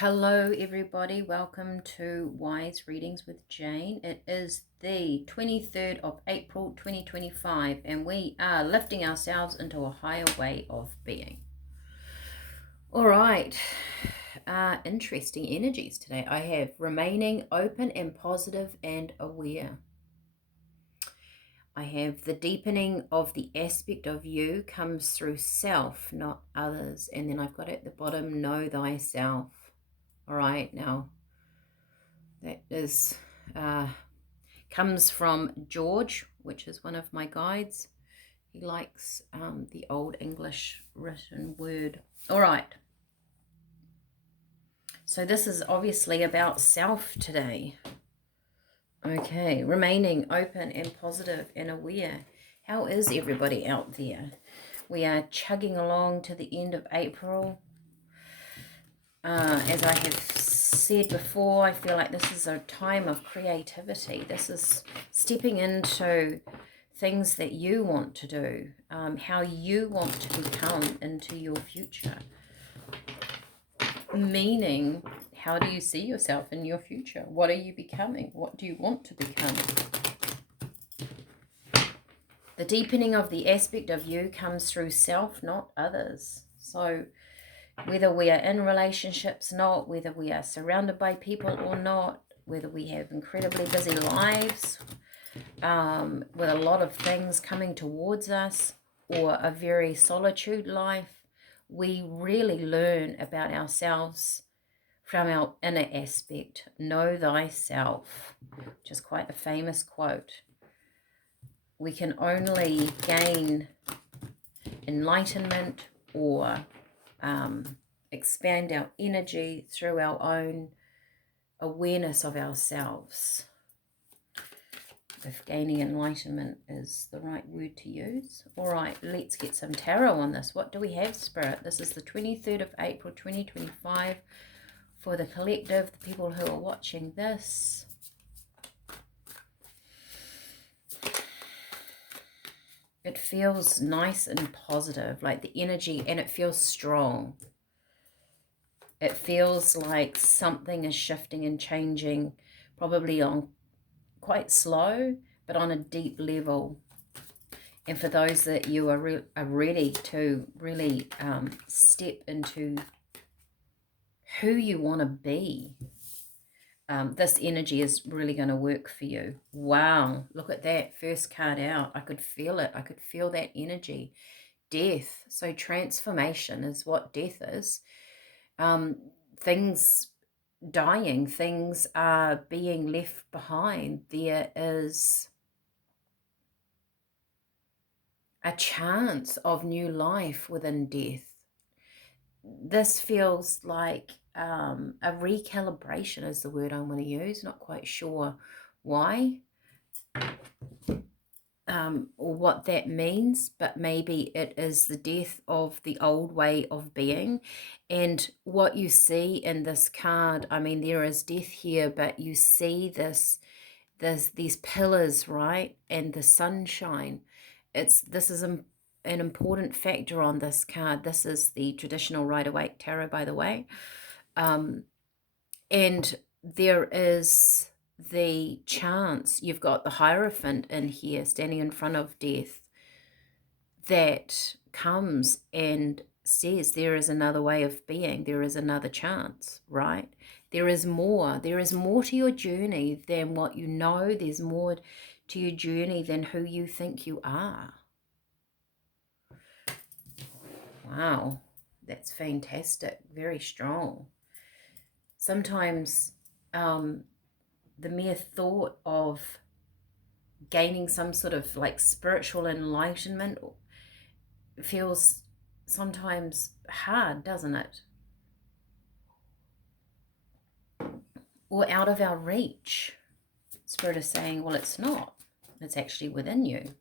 Hello everybody, welcome to Wise Readings with Jane. It is the 23rd of April 2025 and we are lifting ourselves into a higher way of being. Alright, interesting energies today. I have remaining open and positive and aware. I have the deepening of the aspect of you comes through self, not others. And then I've got at the bottom, know thyself. All right, now that is comes from George, which is one of my guides. He likes the old English written word. All right. So this is obviously about self today. Okay, remaining open and positive and aware. How is everybody out there? We are chugging along to the end of April. As I have said before, I feel like this is a time of creativity. This is stepping into things that you want to do, how you want to become into your future. Meaning, how do you see yourself in your future? What are you becoming? What do you want to become? The deepening of the aspect of you comes through self, not others. So whether we are in relationships, not, whether we are surrounded by people or not, whether we have incredibly busy lives, with a lot of things coming towards us, or a very solitude life, we really learn about ourselves from our inner aspect. Know thyself, which is quite a famous quote. We can only gain enlightenment or expand our energy through our own awareness of ourselves. If gaining enlightenment is the right word to use. All right, let's get some tarot on this. What do we have, Spirit? This is the 23rd of April 2025 for the collective, the people who are watching this. It feels nice and positive, like the energy, and it feels strong. It feels like something is shifting and changing, probably on quite slow, but on a deep level. And for those that you are ready to really step into who you want to be, this energy is really going to work for you. Wow, look at that first card out. I could feel it. I could feel that energy. Death. So transformation is what death is. Things dying, things are being left behind. There is a chance of new life within death. This feels like a recalibration is the word I want to use. Not quite sure why or what that means, but maybe it is the death of the old way of being. And what you see in this card, I mean, there is death here, but you see these pillars, right? And the sunshine. This is an important factor on this card. This is the traditional Rider-Waite Tarot, by the way. And there is the chance, you've got the Hierophant in here standing in front of death, that comes and says there is another way of being, there is another chance, right? There is more to your journey than what you know. There's more to your journey than who you think you are. Wow, that's fantastic, very strong. Sometimes the mere thought of gaining some sort of like spiritual enlightenment feels sometimes hard, doesn't it? Or out of our reach. Spirit is saying, well, it's not. It's actually within you.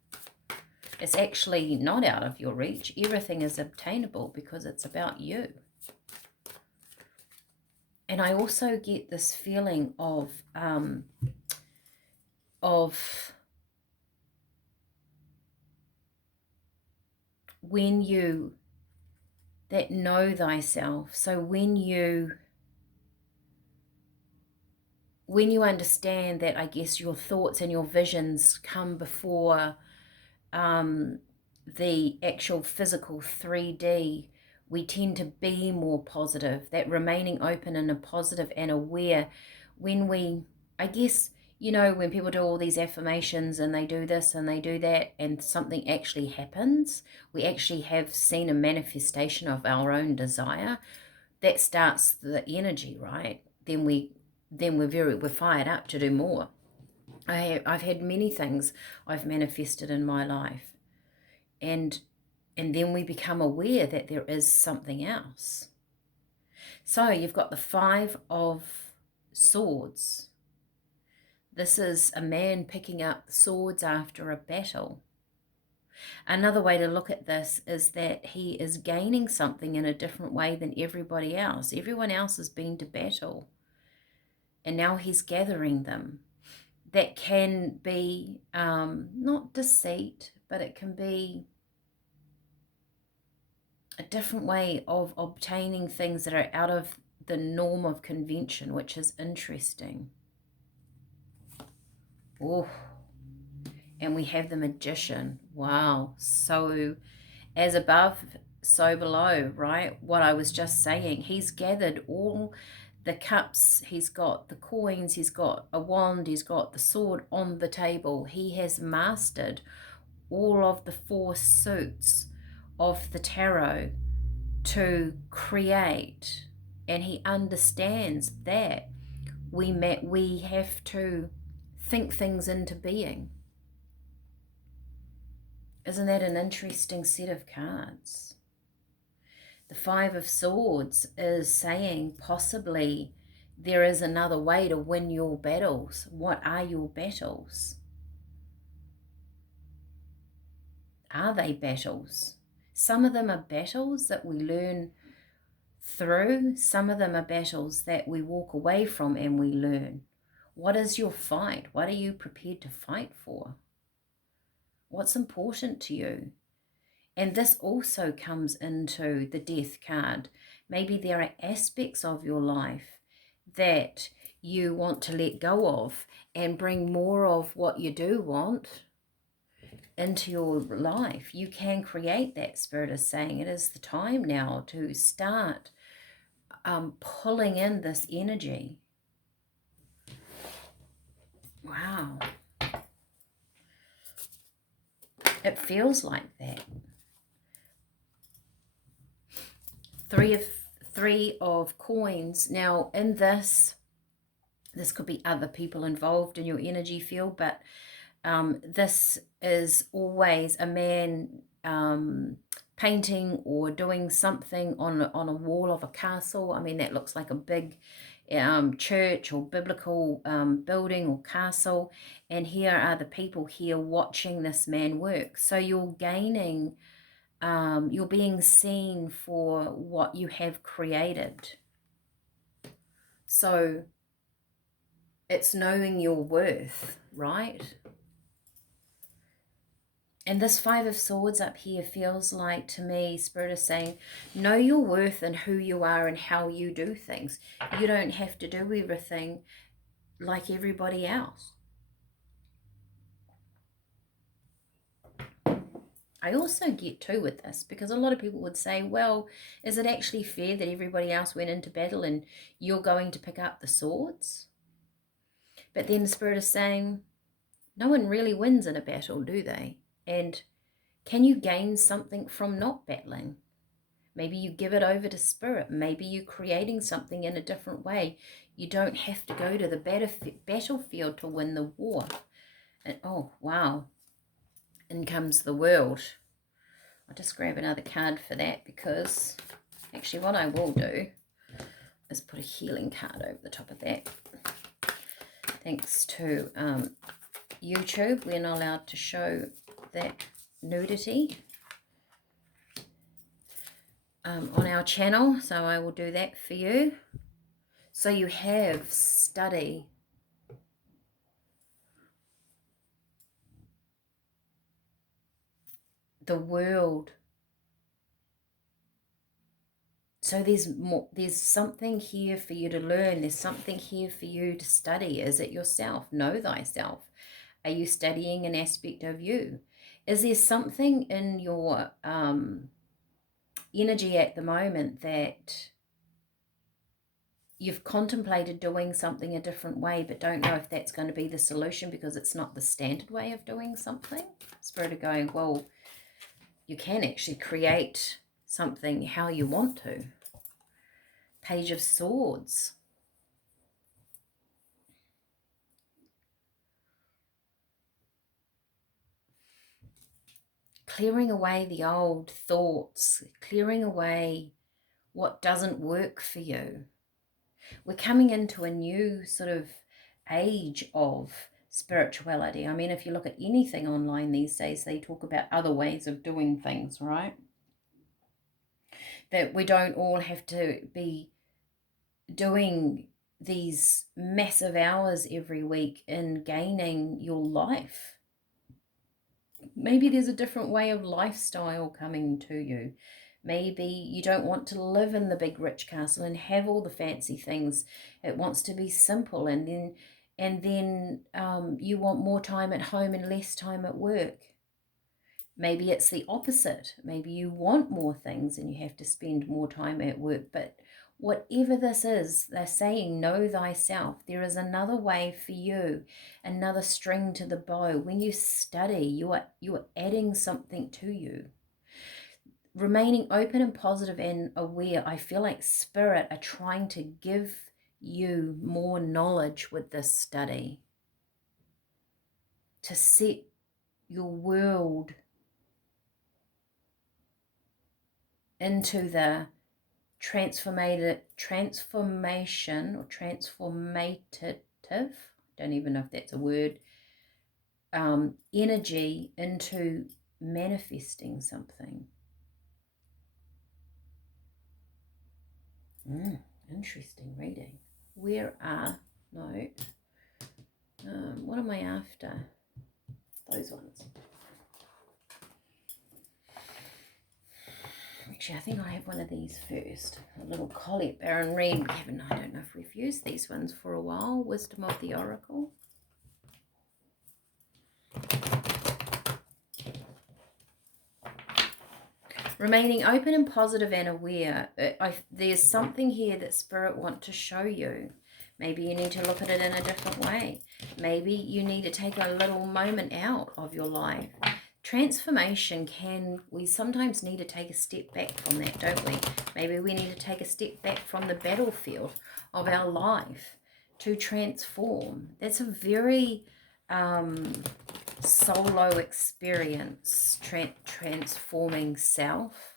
It's actually not out of your reach. Everything is obtainable because it's about you. And I also get this feeling of when you that know thyself. So when you when you understand that, I guess your thoughts and your visions come before the actual physical 3D, we tend to be more positive. That remaining open and a positive and aware, when we, I guess, you know, when people do all these affirmations and they do this and they do that and something actually happens, we actually have seen a manifestation of our own desire. That starts the energy, right? We're fired up to do more. I've had many things I've manifested in my life, and then we become aware that there is something else. So you've got the Five of Swords. This is a man picking up swords after a battle. Another way to look at this is that he is gaining something in a different way than everybody else. Everyone else has been to battle, and now he's gathering them. That can be not deceit, but it can be a different way of obtaining things that are out of the norm of convention, which is interesting. Oh, and we have the Magician. Wow. So as above, so below, right? What I was just saying. He's gathered all the cups, he's got the coins, he's got a wand, he's got the sword on the table. He has mastered all of the four suits of the tarot to create, and he understands that we have to think things into being. Isn't that an interesting set of cards? The Five of Swords is saying possibly there is another way to win your battles. What are your battles? Are they battles? Some of them are battles that we learn through. Some of them are battles that we walk away from and we learn. What is your fight? What are you prepared to fight for? What's important to you? And this also comes into the Death card. Maybe there are aspects of your life that you want to let go of and bring more of what you do want into your life. You can create that. Spirit is saying it is the time now to start pulling in this energy. Wow. It feels like that. Three of coins. Now in this could be other people involved in your energy field, but this is always a man painting or doing something on a wall of a castle. I mean, that looks like a big church or biblical building or castle. And here are the people here watching this man work. So you're gaining, you're being seen for what you have created. So it's knowing your worth, right? And this Five of Swords up here feels like, to me, Spirit is saying, know your worth and who you are and how you do things. You don't have to do everything like everybody else. I also get too with this, because a lot of people would say, well, is it actually fair that everybody else went into battle and you're going to pick up the swords? But then the Spirit is saying, no one really wins in a battle, do they? And can you gain something from not battling? Maybe you give it over to Spirit. Maybe you're creating something in a different way. You don't have to go to the battlefield to win the war. And oh, wow. In comes the World. I'll just grab another card for that, because actually what I will do is put a healing card over the top of that. Thanks to YouTube, we're not allowed to show that nudity on our channel, so I will do that for you. So you have study. The world So there's something here for you to learn. There's something here for you to study. Is it yourself? Know thyself. Are you studying an aspect of you? Is there something in your energy at the moment that you've contemplated doing something a different way, but don't know if that's going to be the solution because it's not the standard way of doing something? Spirit are going, well, you can actually create something how you want to. Page of Swords. Clearing away the old thoughts, clearing away what doesn't work for you. We're coming into a new sort of age of spirituality. I mean, if you look at anything online these days, they talk about other ways of doing things, right? That we don't all have to be doing these massive hours every week in gaining your life. Maybe there's a different way of lifestyle coming to you. Maybe you don't want to live in the big rich castle and have all the fancy things. It wants to be simple, and then you want more time at home and less time at work. Maybe it's the opposite. Maybe you want more things and you have to spend more time at work. But whatever this is, they're saying, know thyself. There is another way for you, another string to the bow. When you study, you are adding something to you. Remaining open and positive and aware. I feel like Spirit are trying to give you more knowledge with this study, to set your world into the transformation or transformative, don't even know if that's a word, energy into manifesting something. Interesting reading. What am I after? Those ones. Actually, I think I have one of these first. A little Colette Baron Reid. Kevin, I don't know if we've used these ones for a while. Wisdom of the Oracle. Remaining open and positive and aware. There's something here that Spirit want to show you. Maybe you need to look at it in a different way. Maybe you need to take a little moment out of your life. Transformation we sometimes need to take a step back from that, don't we? Maybe we need to take a step back from the battlefield of our life to transform. That's a very solo experience, transforming self,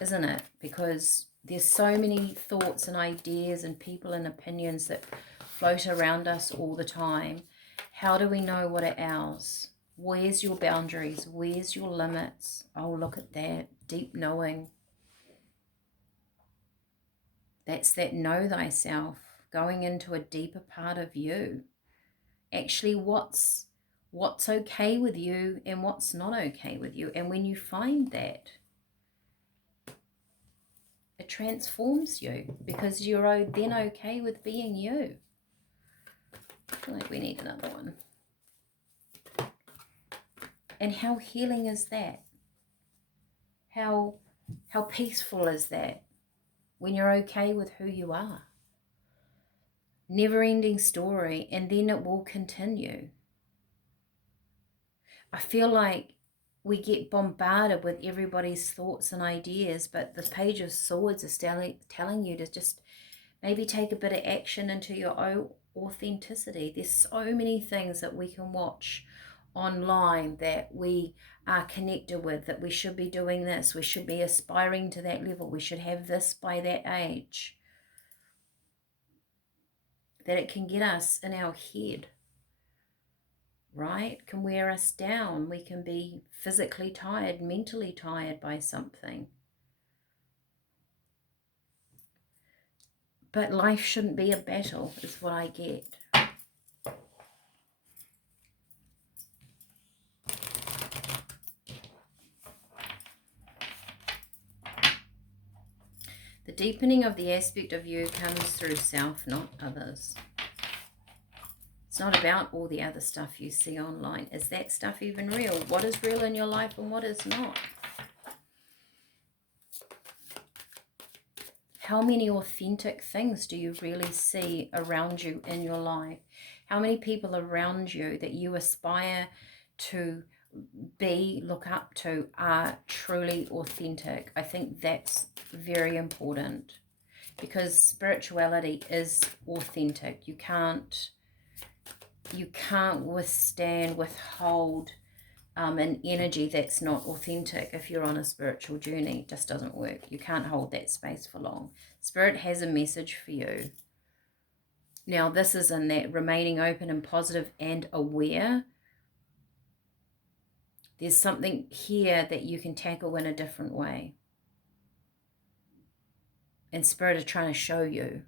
isn't it? Because there's so many thoughts and ideas and people and opinions that float around us all the time. How do we know what are ours? Where's your boundaries? Where's your limits? Oh, look at that. Deep knowing. That's that know thyself. Going into a deeper part of you. Actually, what's okay with you and what's not okay with you. And when you find that, it transforms you because you're then okay with being you. I feel like we need another one. And how healing is that? How peaceful is that when you're okay with who you are? Never-ending story, and then it will continue. I feel like we get bombarded with everybody's thoughts and ideas, but the Page of Swords is telling you to just maybe take a bit of action into your own authenticity. There's so many things that we can watch online that we are connected with, that we should be doing this, we should be aspiring to that level, we should have this by that age, that it can get us in our head, right? Can wear us down. We can be physically tired, mentally tired by something. But life shouldn't be a battle, is what I get. The deepening of the aspect of you comes through self, not others. It's not about all the other stuff you see online. Is that stuff even real? What is real in your life and what is not? How many authentic things do you really see around you in your life? How many people around you that you aspire to be, look up to, are truly authentic? I think that's very important, because spirituality is authentic. You can't withhold an energy that's not authentic. If you're on a spiritual journey, it just doesn't work. You can't hold that space for long. Spirit has a message for you. Now, this is in that remaining open and positive and aware. There's something here that you can tackle in a different way. And Spirit is trying to show you.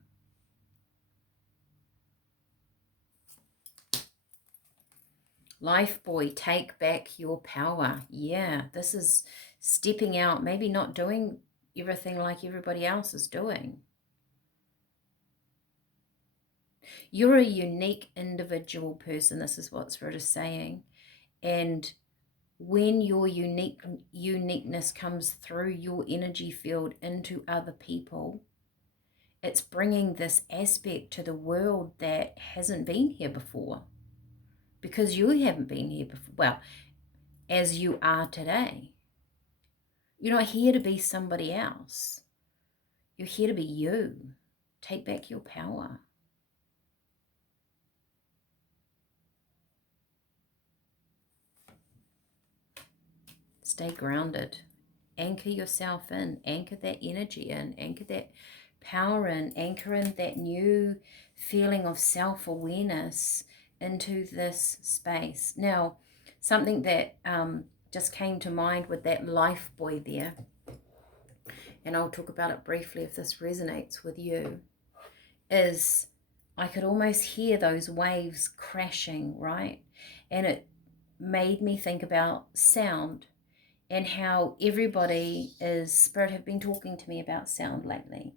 Life boy, take back your power. Yeah, this is stepping out, maybe not doing everything like everybody else is doing. You're a unique individual person. This is what Spirit is saying. And when your uniqueness comes through your energy field into other people, it's bringing this aspect to the world that hasn't been here before. Because you haven't been here before, well, as you are today. You're not here to be somebody else. You're here to be you. Take back your power. Stay grounded. Anchor yourself in. Anchor that energy in. Anchor that power in. Anchor in that new feeling of self-awareness into this space. Now, something that just came to mind with that life boy there, and I'll talk about it briefly if this resonates with you, is I could almost hear those waves crashing, right? And it made me think about sound and how everybody is, Spirit have been talking to me about sound lately,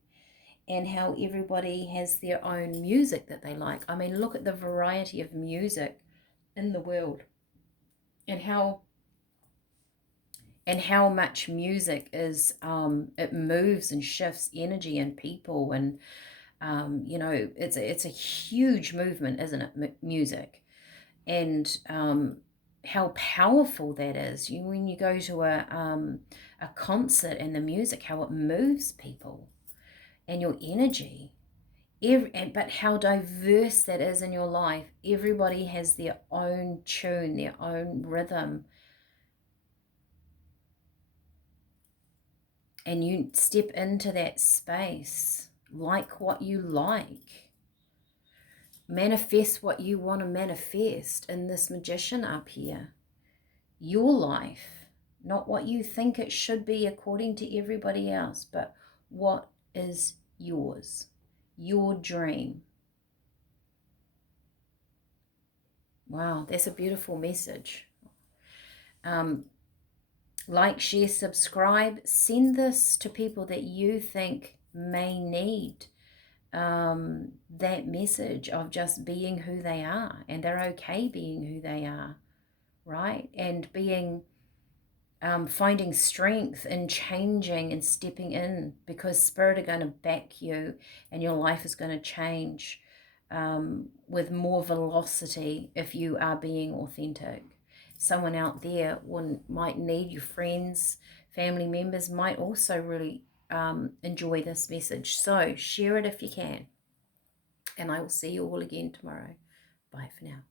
and how everybody has their own music that they like. I mean, look at the variety of music in the world, and how much music is, it moves and shifts energy in people, and you know, it's a huge movement, isn't it, music, and how powerful that is. When you go to a concert, and the music, how it moves people and your energy. But how diverse that is in your life. Everybody has their own tune, their own rhythm. And you step into that space, like what you like. Manifest what you want to manifest in this magician up here. Your life, not what you think it should be according to everybody else, but what is yours, your dream. Wow, that's a beautiful message. Like, share, subscribe, send this to people that you think may need that message of just being who they are, and they're okay being who they are, right? And being finding strength in changing and stepping in, because Spirit are going to back you, and your life is going to change with more velocity if you are being authentic. Someone out there might need, your friends, family members might also really enjoy this message. So share it if you can. And I will see you all again tomorrow. Bye for now.